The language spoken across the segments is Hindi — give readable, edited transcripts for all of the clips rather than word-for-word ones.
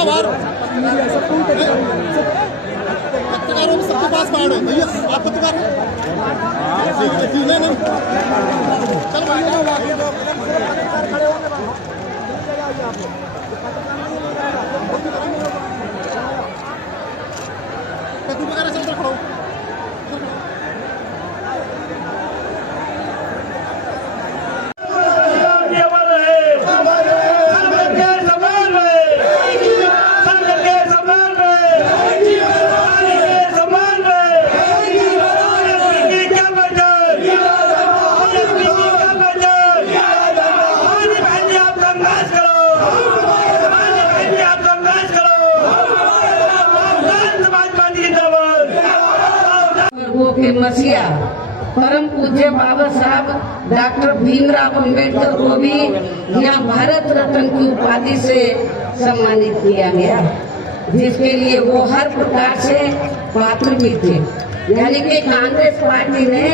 आभार पत्रकारों में सबके पास बाढ़ है भैया, आप पत्रकार हैं? नहीं चल वगैरह चलते खड़ो के मसीहा परम पूज्य बाबा साहब डॉक्टर भीमराव अंबेडकर को भी यहाँ भारत रत्न की उपाधि से सम्मानित किया गया, जिसके लिए वो हर प्रकार से पात्र भी थे। यानी कि कांग्रेस पार्टी ने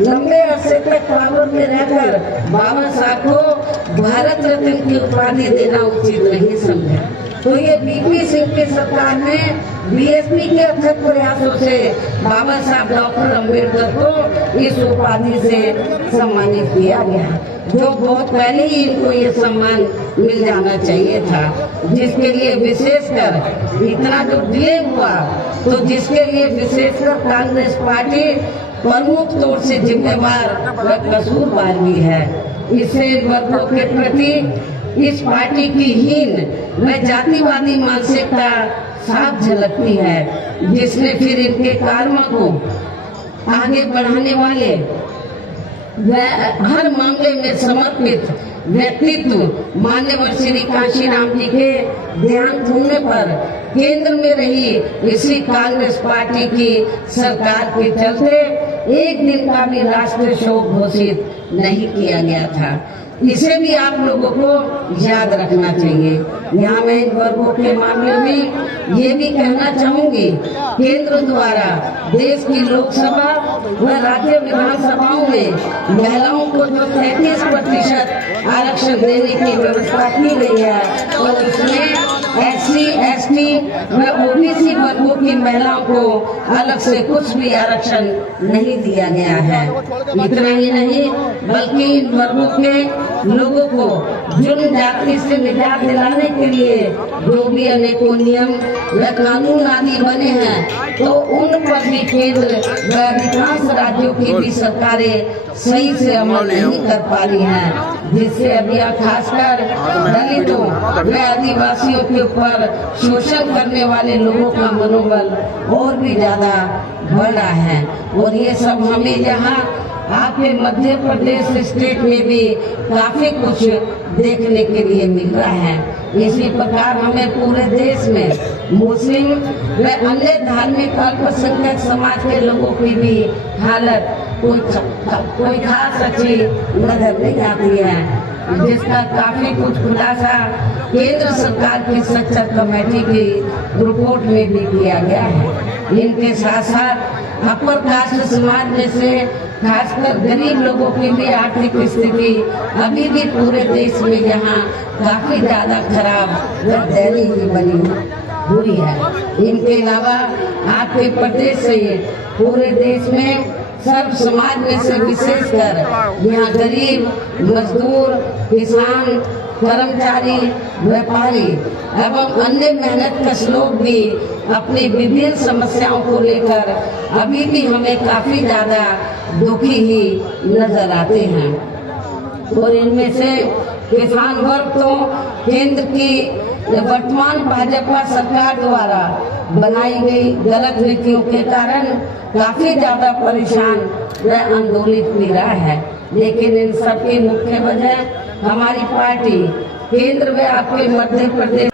लंबे अरसे तक पावर में रहकर बाबा साहब को भारत रत्न की उपाधि देना उचित नहीं समझा। तो ये बीपी सिंह की सरकार ने बीएसपी के अथक प्रयासों से बाबा साहब डॉक्टर अंबेडकर को इस उपाधि से सम्मानित किया गया, जो बहुत पहले ही इनको ये सम्मान मिल जाना चाहिए था, जिसके लिए विशेषकर इतना जो डिले हुआ, तो जिसके लिए विशेषकर कांग्रेस पार्टी प्रमुख तौर से जिम्मेवार व कसूरवार भी है। इससे वर्गों के प्रति इस पार्टी की हीन व जातिवादी मानसिकता साफ झलकती है, जिसने फिर इनके कार्यों को आगे बढ़ाने वाले व हर मामले में समर्पित व्यक्तित्व मान्यवर श्री काशीराम जी के देहांत होने पर केंद्र में रही इसी कांग्रेस पार्टी की सरकार के चलते एक दिन का भी राष्ट्रीय शोक घोषित नहीं किया गया था। इसे भी आप लोगों को याद रखना चाहिए। यहाँ मैं इन वर्गों के मामले में ये भी कहना चाहूंगी, केंद्र द्वारा देश की लोकसभा व राज्य विधानसभाओं में महिलाओं को जो 33% आरक्षण देने की व्यवस्था की गई है, तो उसमें SC, ST व OBC वर्गों की महिलाओं को अलग से कुछ भी आरक्षण नहीं दिया गया है। इतना ही नहीं, बल्कि इन वर्गों के लोगों को जुर्म जाति से निजात दिलाने के लिए जो भी अनेकों नियम व कानून आदि बने हैं, तो उन पर भी केंद्र व अधिकांश राज्यों की भी सरकारें सही से अमल नहीं कर पा रही हैं, जिससे अभी खासकर दलितों व आदिवासियों के ऊपर शोषण करने वाले लोगों का मनोबल और भी ज्यादा बढ़ रहा है। और ये सब हमें यहाँ आपके मध्य प्रदेश स्टेट में भी काफी कुछ देखने के लिए मिल रहा है। इसी प्रकार हमें पूरे देश में मुस्लिम व अन्य धार्मिक अल्पसंख्यक समाज के लोगों की भी हालत कोई खास अच्छी नजर नहीं आती है, जिसका काफी कुछ खुलासा केंद्र सरकार की सच्चा कमेटी की रिपोर्ट में भी किया गया है। इनके साथ साथ अपर कास्ट समाज में से खासकर गरीब लोगों की भी आर्थिक स्थिति अभी भी पूरे देश में यहाँ काफी ज्यादा खराब व दयनीय बनी हुई है। इनके अलावा आपके प्रदेश से पूरे देश में सर्व समाज में से विशेषकर यहाँ गरीब, मजदूर, किसान, कर्मचारी, व्यापारी एवं अन्य मेहनतकश लोग भी अपनी विभिन्न समस्याओं को लेकर अभी भी हमें काफी ज्यादा दुखी ही नजर आते हैं। और इनमें से किसान वर्ग तो केंद्र की वर्तमान भाजपा सरकार द्वारा बनाई गई गलत नीतियों के कारण काफी ज्यादा परेशान व आंदोलित भी रहा है। लेकिन इन सबकी मुख्य वजह हमारी पार्टी केंद्र में आपके मध्य प्रदेश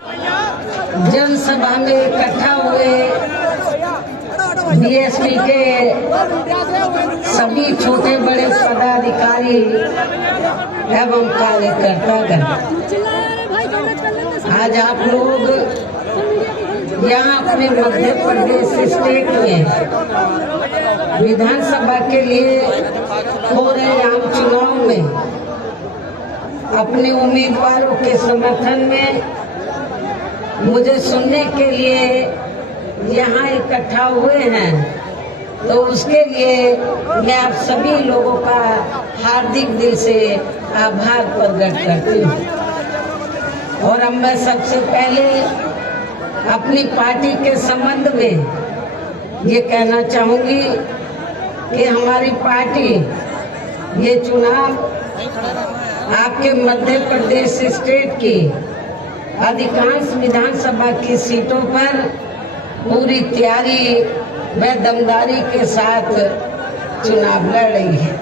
जनसभा में इकट्ठा हुए बीएसपी के सभी छोटे बड़े पदाधिकारी एवं कार्यकर्तागण, आज आप लोग यहाँ अपने मध्य प्रदेश स्टेट में विधानसभा के लिए हो रहे आम चुनाव में अपने उम्मीदवारों के समर्थन में मुझे सुनने के लिए यहाँ इकट्ठा हुए हैं, तो उसके लिए मैं आप सभी लोगों का हार्दिक दिल से आभार प्रकट करती हूँ। और अब मैं सबसे पहले अपनी पार्टी के संबंध में ये कहना चाहूँगी कि हमारी पार्टी ये चुनाव आपके मध्य प्रदेश स्टेट की अधिकांश विधानसभा की सीटों पर पूरी तैयारी व दमदारी के साथ चुनाव लड़ रही है।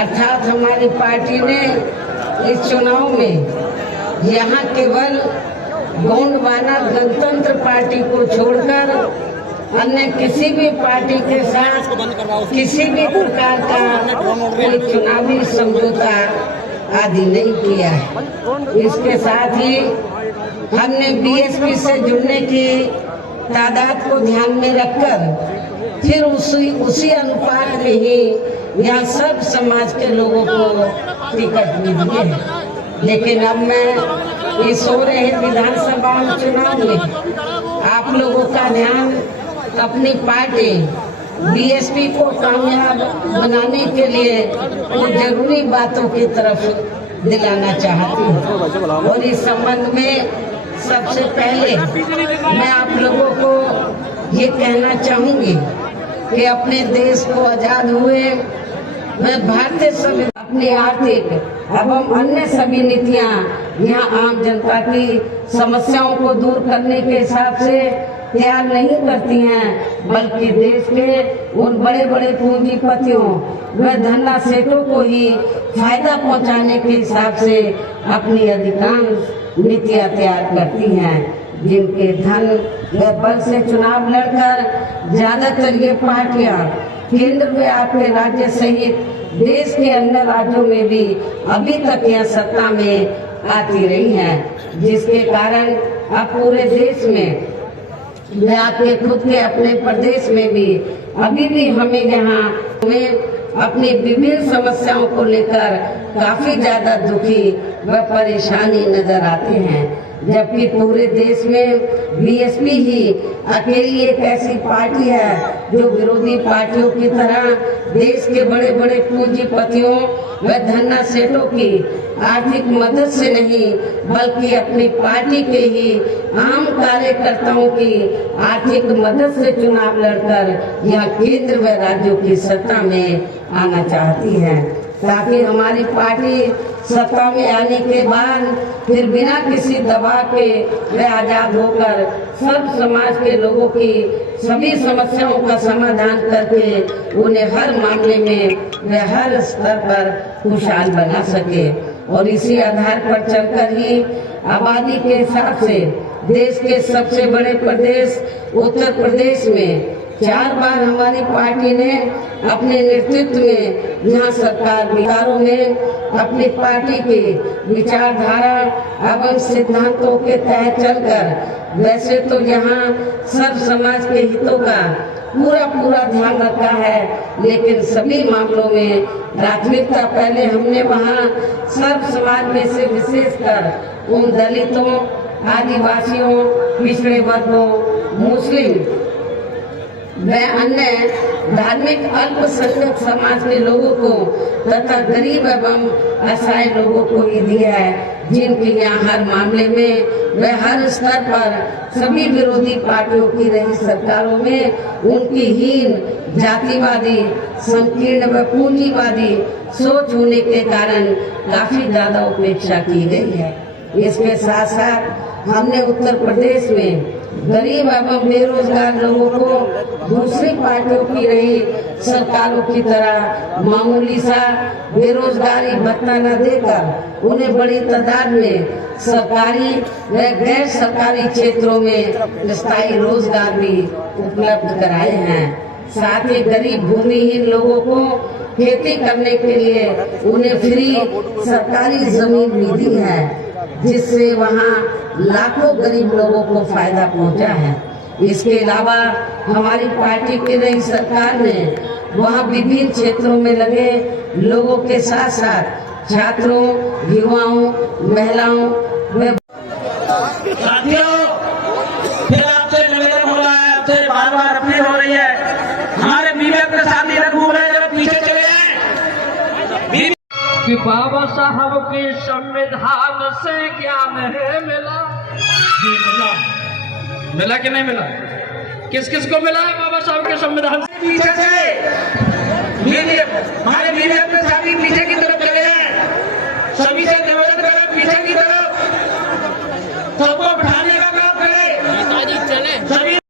अर्थात हमारी पार्टी ने इस चुनाव में यहाँ केवल गोंडवाना गणतंत्र पार्टी को छोड़कर अन्य किसी भी पार्टी के साथ किसी भी प्रकार का कोई चुनावी समझौता आदि नहीं किया है। इसके साथ ही हमने बीएसपी से जुड़ने की तादाद को ध्यान में रखकर फिर उसी अनुपात में ही यहाँ सब समाज के लोगों को टिकट भी दिए हैं। लेकिन अब मैं इस हो रहे विधानसभा चुनाव में आप लोगों का ध्यान अपनी पार्टी बीएसपी को कामयाब बनाने के लिए कुछ जरूरी बातों की तरफ दिलाना चाहती हूँ। और इस संबंध में सबसे पहले मैं आप लोगों को ये कहना चाहूँगी कि अपने देश को आजाद हुए मैं भारतीय संविधान अपनी आर्थिक एवं अन्य सभी नीतियाँ यहाँ आम जनता की समस्याओं को दूर करने के हिसाब से तैयार नहीं करती हैं, बल्कि देश के उन बड़े बड़े पूंजीपतियों व धन्ना सेठों को ही फायदा पहुंचाने के हिसाब से अपनी अधिकांश नीतियां तैयार करती हैं, जिनके धन व बल से चुनाव लड़कर ज्यादातर ये पार्टियां केंद्र में आपके राज्य सहित देश के अन्य राज्यों में भी अभी तक यह सत्ता में आती रही हैं, जिसके कारण अब पूरे देश में मैं आपके खुद के अपने प्रदेश में भी अभी भी हमें यहाँ में अपनी विभिन्न समस्याओं को लेकर काफी ज्यादा दुखी व परेशानी नजर आते हैं, जबकि पूरे देश में बीएसपी ही अकेली एक ऐसी पार्टी है जो विरोधी पार्टियों की तरह देश के बड़े बड़े पूंजीपतियों व धन्ना सेठों की आर्थिक मदद से नहीं बल्कि अपनी पार्टी के ही आम कार्यकर्ताओं की आर्थिक मदद से चुनाव लड़कर यह केंद्र व राज्यों की सत्ता में आना चाहती है, ताकि हमारी पार्टी सत्ता में आने के बाद फिर बिना किसी दबाव के व आजाद होकर सब समाज के लोगों की सभी समस्याओं का समाधान करके उन्हें हर मामले में व हर स्तर पर खुशहाल बना सके। और इसी आधार पर चलकर ही आबादी के हिसाब से देश के सबसे बड़े प्रदेश उत्तर प्रदेश में 4 बार हमारी पार्टी ने अपने नेतृत्व में यहाँ सरकार विकारों में अपनी पार्टी की विचारधारा एवं सिद्धांतों के तहत चलकर वैसे तो यहाँ सब समाज के हितों का पूरा ध्यान रखा है, लेकिन सभी मामलों में प्राथमिकता पहले हमने वहाँ सर्व समाज में से विशेषकर उन दलितों, आदिवासियों, पिछड़े वर्गों, मुस्लिम व अन्य धार्मिक अल्पसंख्यक समाज के लोगों को तथा गरीब एवं असहाय लोगों को ही दिया है, जिनके यहाँ हर मामले में व हर स्तर पर सभी विरोधी पार्टियों की रही सरकारों में उनकी हीन, जातिवादी, संकीर्ण व पूंजीवादी सोच होने के कारण काफी ज्यादा उपेक्षा की गई है। इसके साथ साथ हमने उत्तर प्रदेश में गरीब एवं बेरोजगार लोगों को दूसरी पार्टियों की रही सरकारों की तरह मामूली सा बेरोजगारी भत्ता न देकर उन्हें बड़ी तादाद में सरकारी व गैर सरकारी क्षेत्रों में स्थायी रोजगार भी उपलब्ध कराए हैं। साथ ही गरीब भूमिहीन लोगों को खेती करने के लिए उन्हें फ्री सरकारी जमीन भी दी है, जिससे वहाँ लाखों गरीब लोगों को फायदा पहुँचा है। इसके अलावा हमारी पार्टी की नई सरकार ने वहाँ विभिन्न क्षेत्रों में लगे लोगों के साथ साथ छात्रों, युवाओं, महिलाओं व साथियों बाबा साहब के संविधान से ज्ञान है मिला। जी मिला। मिला कि नहीं मिला? किस किस को मिला है बाबा साहब के संविधान से? पीछे से हमारे मीडिया पे शादी